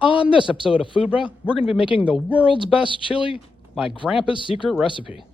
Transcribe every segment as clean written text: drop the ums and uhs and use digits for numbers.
On this episode of Foodbra, we're going to be making the world's best chili, my grandpa's secret recipe.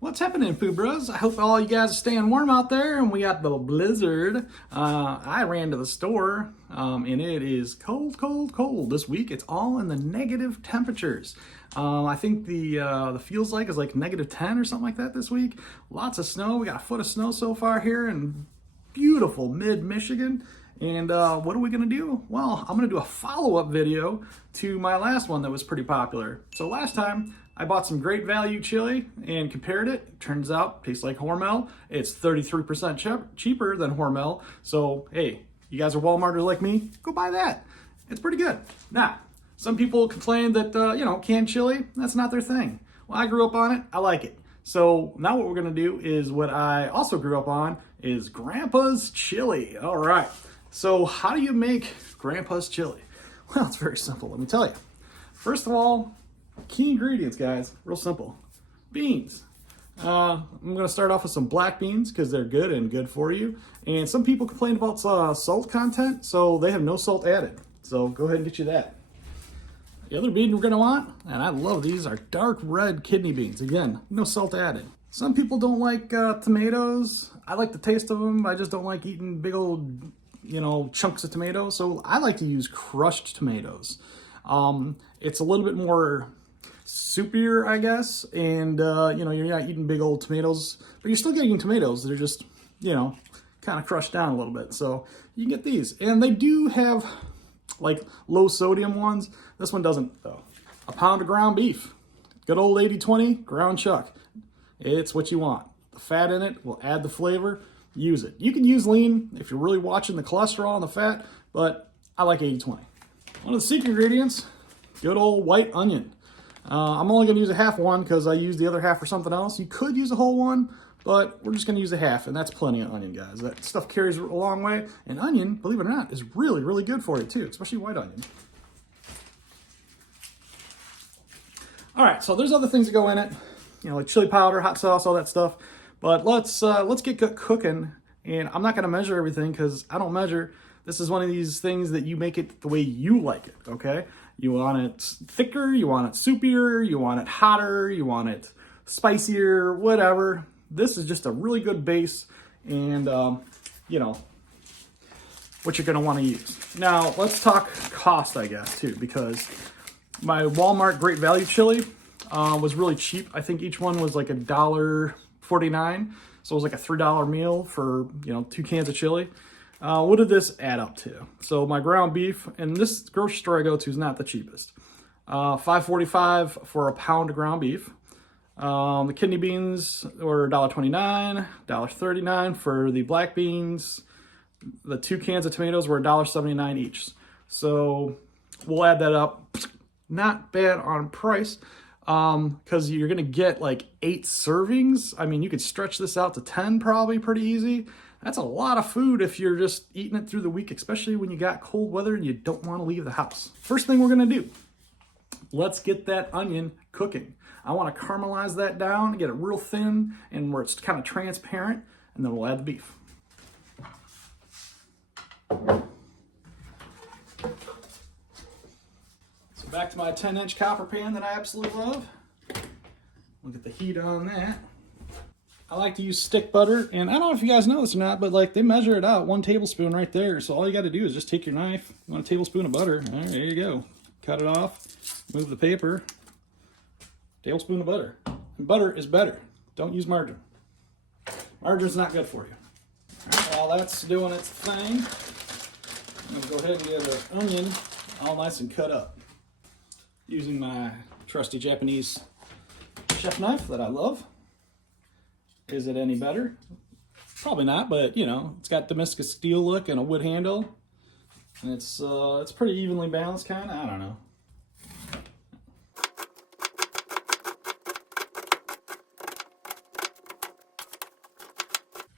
What's happening, Food Bros? I hope all you guys are staying warm out there, and we got the blizzard. I ran to the store, and it is cold, cold, cold this week. It's all in the negative temperatures. I think the feels like is like -10 or something like that this week. Lots of snow. We got a foot of snow so far here in beautiful mid-Michigan. And what are we gonna do? Well, I'm gonna do a follow-up video to my last one that was pretty popular. So last time, I bought some Great Value chili and compared it. Turns out, tastes like Hormel. It's 33% cheaper than Hormel. So, hey, you guys are Walmarters like me, go buy that. It's pretty good. Now, some people complain that, canned chili, that's not their thing. Well, I grew up on it, I like it. So now what we're gonna do is what I also grew up on is Grandpa's chili. All right. So how do you make Grandpa's chili? Well, it's very simple, let me tell you. First of all, key ingredients, guys, real simple. Beans. I'm gonna start off with some black beans because they're good and good for you. And some people complain about salt content, so they have no salt added. So go ahead and get you that. The other bean we're gonna want, and I love these, are dark red kidney beans. Again, no salt added. Some people don't like tomatoes. I like the taste of them. I just don't like eating big old chunks of tomatoes. So I like to use crushed tomatoes. It's a little bit more soupier, I guess. And, you're not eating big old tomatoes, but you're still getting tomatoes. They're just, kind of crushed down a little bit. So you can get these. And they do have like low sodium ones. This one doesn't though. A pound of ground beef. Good old 80/20 ground chuck. It's what you want. The fat in it will add the flavor. Use it. You can use lean if you're really watching the cholesterol and the fat, but I like 80/20. One of the secret ingredients, good old white onion. I'm only going to use a half one because I used the other half for something else. You could use a whole one, but we're just going to use a half, and that's plenty of onion, guys. That stuff carries a long way, and onion, believe it or not, is really, really good for you too, especially white onion. All right, so there's other things that go in it, like chili powder, hot sauce, all that stuff. But let's get cooking, and I'm not going to measure everything because I don't measure. This is one of these things that you make it the way you like it, okay? You want it thicker, you want it soupier, you want it hotter, you want it spicier, whatever. This is just a really good base, and, what you're going to want to use. Now, let's talk cost, I guess, too, because my Walmart Great Value chili was really cheap. I think each one was like $1.49, so it was like a $3 meal for 2 cans of chili. What did this add up to? So my ground beef, and this grocery store I go to is not the cheapest. $5.45 for a pound of ground beef. The kidney beans were $1.29, $1.39 for the black beans. The 2 cans of tomatoes were $1.79 each. So we'll add that up. Not bad on price. Because you're gonna get like 8 servings. I mean, you could stretch this out to 10 probably pretty easy. That's a lot of food if you're just eating it through the week, especially when you got cold weather and you don't want to leave the house. First thing we're gonna do, let's get that onion cooking. I want to caramelize that down, get it real thin and where it's kind of transparent, and then we'll add the beef. Back to my 10-inch copper pan that I absolutely love. Look at the heat on that. I like to use stick butter, and I don't know if you guys know this or not, but like they measure it out, 1 tablespoon right there. So all you got to do is just take your knife, 1 tablespoon of butter. All right, there you go. Cut it off, move the paper. Tablespoon of butter. And butter is better. Don't use margarine. Margarine's not good for you. All right, while that's doing its thing, I'm gonna go ahead and get the onion all nice and cut up, using my trusty Japanese chef knife that I love. Is it any better? Probably not, but it's got Damascus steel look and a wood handle. And it's pretty evenly balanced kind of, I don't know.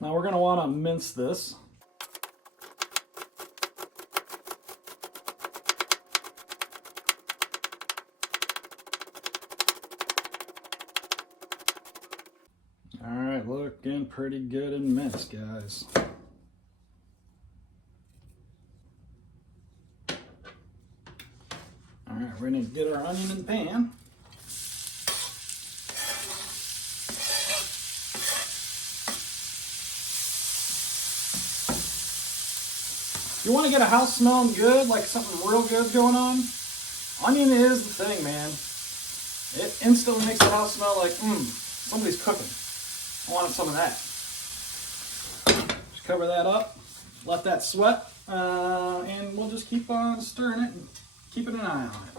Now we're gonna wanna mince this. All right, looking pretty good and minced, guys. Alright, we're going to get our onion in the pan. You want to get a house smelling good, like something real good going on? Onion is the thing, man. It instantly makes the house smell like, somebody's cooking. I wanted some of that. Just cover that up, let that sweat, and we'll just keep on stirring it and keeping an eye on it.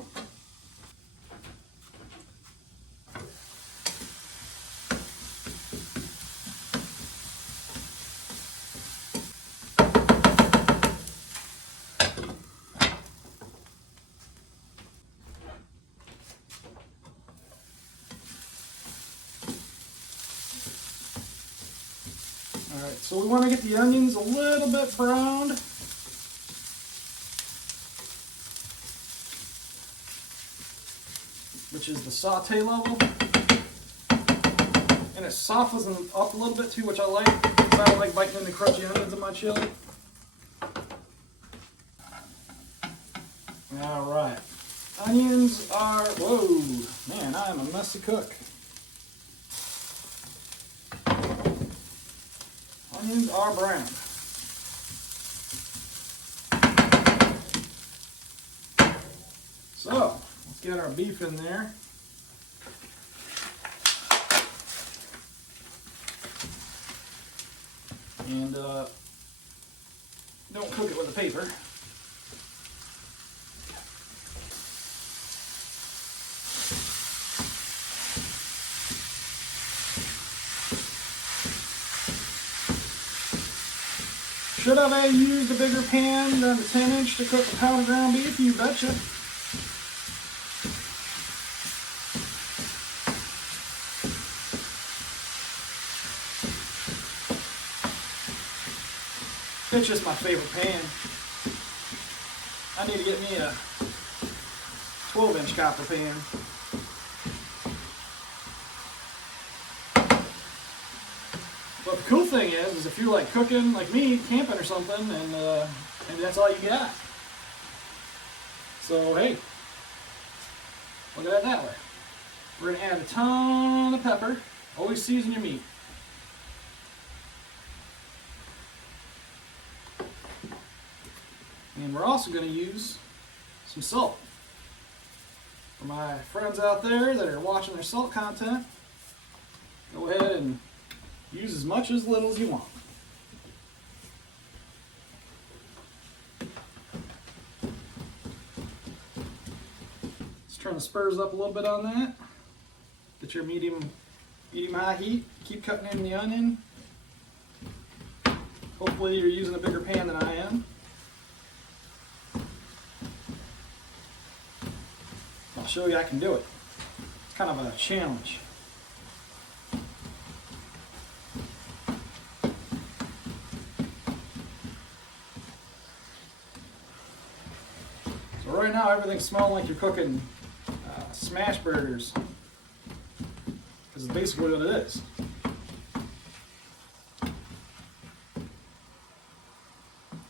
Alright, so we want to get the onions a little bit browned. Which is the saute level. And it softens them up a little bit too, which I like. Because I don't like biting into crunchy onions in my chili. Alright. Onions are, whoa, man, I am a messy cook. Onions are brown. So, let's get our beef in there. And don't cook it with a paper. Should have used a bigger pan than the 10-inch to cook a pound of ground beef? You betcha. It's just my favorite pan. I need to get me a 12-inch copper pan. But the cool thing is if you're like cooking like me, camping or something, and that's all you got. So hey, look at it that way. We're gonna add a ton of pepper. Always season your meat. And we're also going to use some salt. For my friends out there that are watching their salt content, go ahead and use as much as little as you want. Let's turn the spurs up a little bit on that. Get your medium high heat. Keep cutting in the onion. Hopefully you're using a bigger pan than I am. I'll show you I can do it. It's kind of a challenge. So right now everything's smelling like you're cooking smash burgers. This is basically what it is.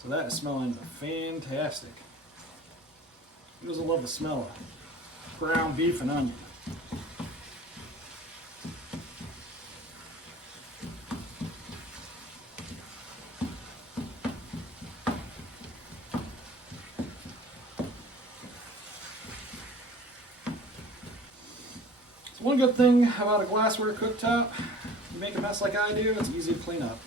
So that is smelling fantastic. Who doesn't love the smell of ground beef and onion? So one good thing about a glassware cooktop, you make a mess like I do, it's easy to clean up.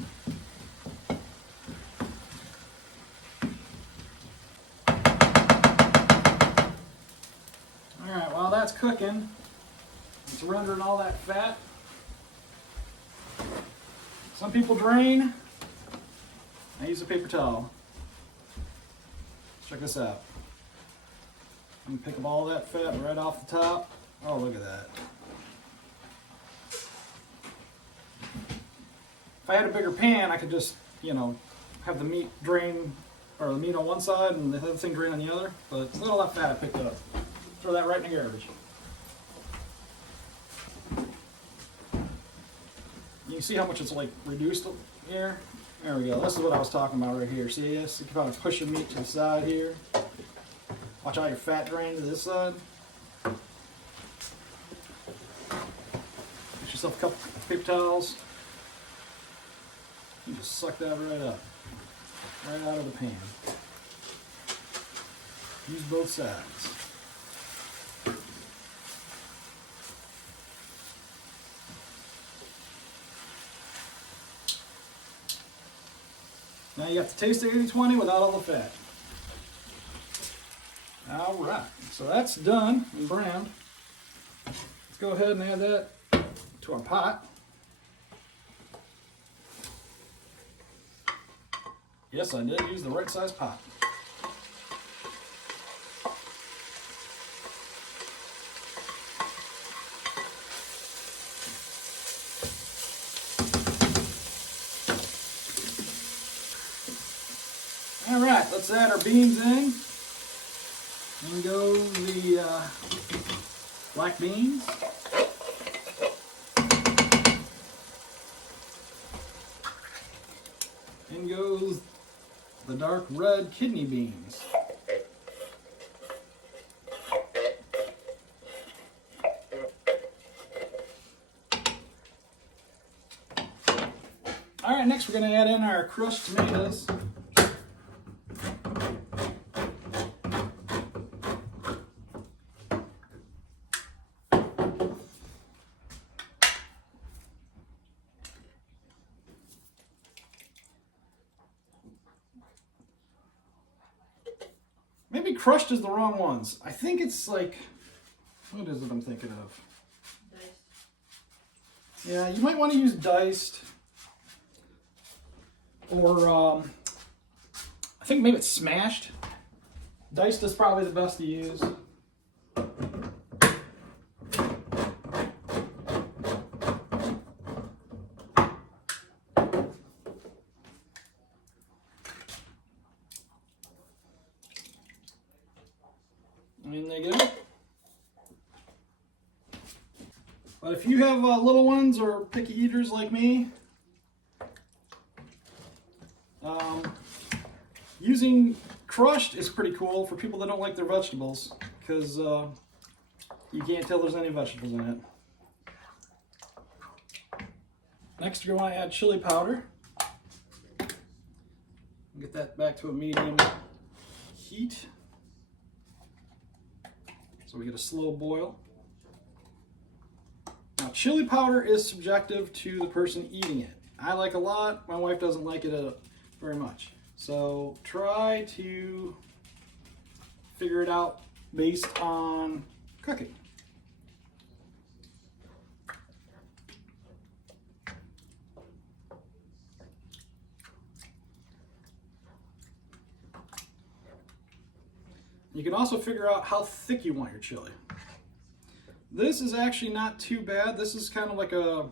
Alright, while that's cooking, it's rendering all that fat. Some people drain. I use a paper towel. Check this out. I'm gonna pick up all that fat right off the top. Oh, look at that. If I had a bigger pan, I could just, have the meat drain, or the meat on one side and the other thing drain on the other. But look at all that fat I picked up. Throw that right in the garbage. You can see how much it's like reduced here. There we go. This is what I was talking about right here. See this? You can probably push the meat to the side here. Watch all your fat drain to this side. Get yourself a couple paper towels. You just suck that right up. Right out of the pan. Use both sides. Now you have to taste the 80-20 without all the fat. Alright, so that's done and browned. Let's go ahead and add that to our pot. Yes, I did use the right size pot. All right, let's add our beans in. In go the black beans. In goes the dark red kidney beans. All right, next we're going to add in our crushed tomatoes. Maybe crushed is the wrong ones. I think it's like, what is it I'm thinking of? Diced. Yeah, you might want to use diced. Or, I think maybe it's smashed. Diced is probably the best to use. And there you go. But if you have little ones or picky eaters like me, using crushed is pretty cool for people that don't like their vegetables, because you can't tell there's any vegetables in it. Next, you're going to add chili powder. Get that back to a medium heat, so we get a slow boil. Now, chili powder is subjective to the person eating it. I like a lot. My wife doesn't like it very much. So try to figure it out based on cooking. You can also figure out how thick you want your chili. This is actually not too bad. This is kind of like a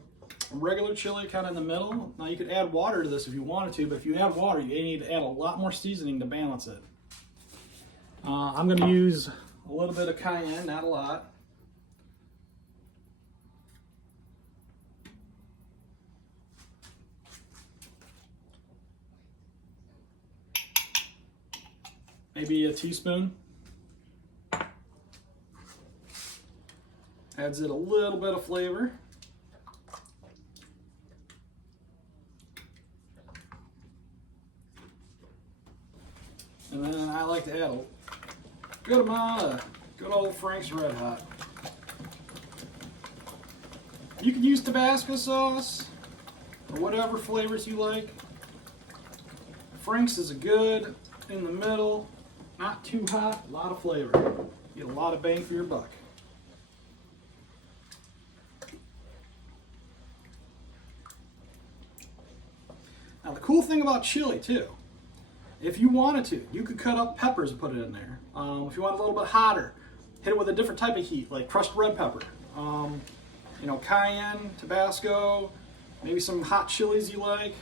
regular chili, kind of in the middle. Now you could add water to this if you wanted to, but if you add water, you need to add a lot more seasoning to balance it. I'm going to use a little bit of cayenne, not a lot. Maybe a teaspoon. Adds it a little bit of flavor. And then I like to add a good amount of good old Frank's Red Hot. You can use Tabasco sauce or whatever flavors you like. Frank's is a good in the middle, not too hot, a lot of flavor. You get a lot of bang for your buck. Now the cool thing about chili too, if you wanted to, you could cut up peppers and put it in there. If you want a little bit hotter, hit it with a different type of heat, like crushed red pepper. You know, cayenne, Tabasco, maybe some hot chilies you like.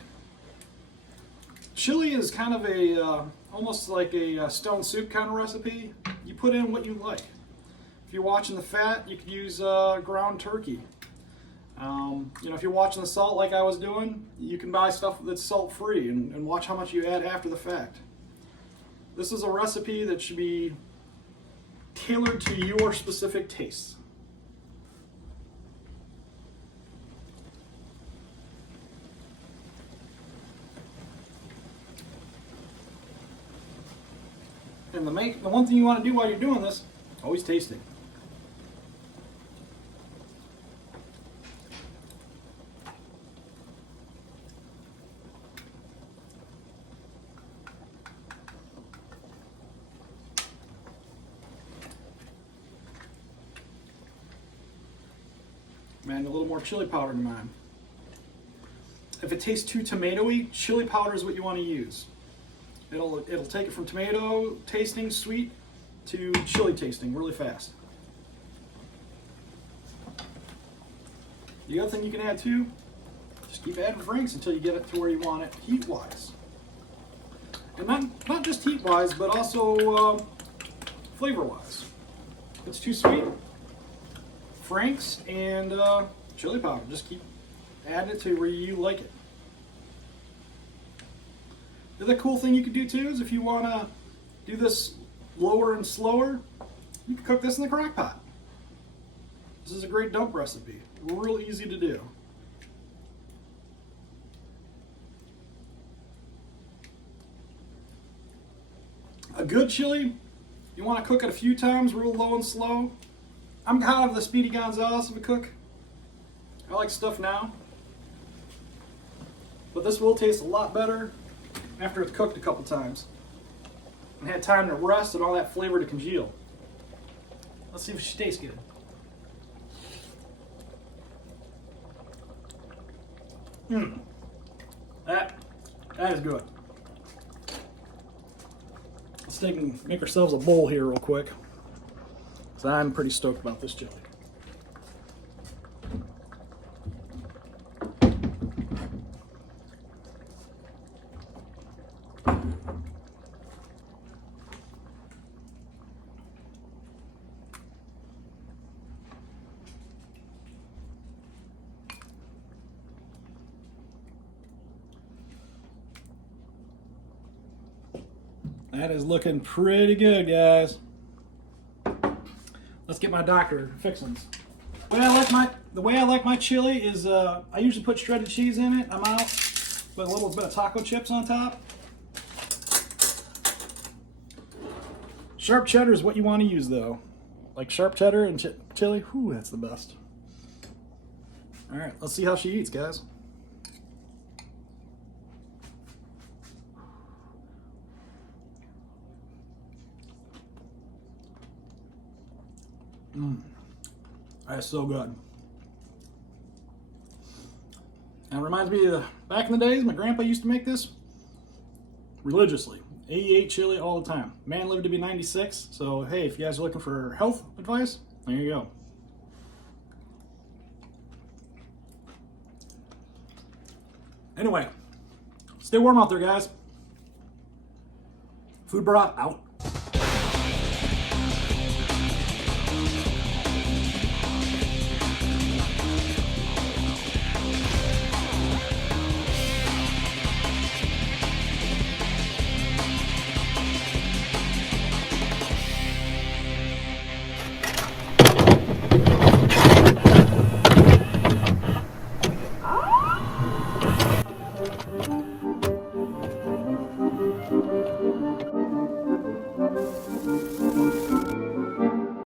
Chili is kind of a, almost like a stone soup kind of recipe. You put in what you like. If you're watching the fat, you could use ground turkey. You know, if you're watching the salt like I was doing, you can buy stuff that's salt-free and watch how much you add after the fact. This is a recipe that should be tailored to your specific tastes. And the one thing you want to do while you're doing this, always tasting. Man, a little more chili powder in mine. If it tastes too tomatoey, chili powder is what you want to use. It'll take it from tomato tasting sweet to chili tasting really fast. The other thing you can add too, just keep adding Frank's until you get it to where you want it heat-wise. And not just heat-wise, but also flavor-wise. If it's too sweet, Frank's and chili powder. Just keep adding it to where you like it. The other cool thing you could do too is if you want to do this lower and slower, you can cook this in the crock pot. This is a great dump recipe. Real easy to do. A good chili, you want to cook it a few times, real low and slow. I'm kind of the Speedy Gonzales of a cook. I like stuff now. But this will taste a lot better after it's cooked a couple times and had time to rest and all that flavor to congeal. Let's see if she tastes good. That is good. Let's make ourselves a bowl here real quick, because I'm pretty stoked about this chili. That is looking pretty good, guys. Let's get my doctor fixings. The way I like my chili is I usually put shredded cheese in it. I'm out. Put a little bit of taco chips on top. Sharp cheddar is what you want to use though. Like sharp cheddar and chili. Whew, that's the best. All right, let's see how she eats, guys. That's so good. And it reminds me of back in the days, my grandpa used to make this religiously. He ate chili all the time. Man lived to be 96, so hey, if you guys are looking for health advice, there you go. Anyway, stay warm out there, guys. Food Bra out.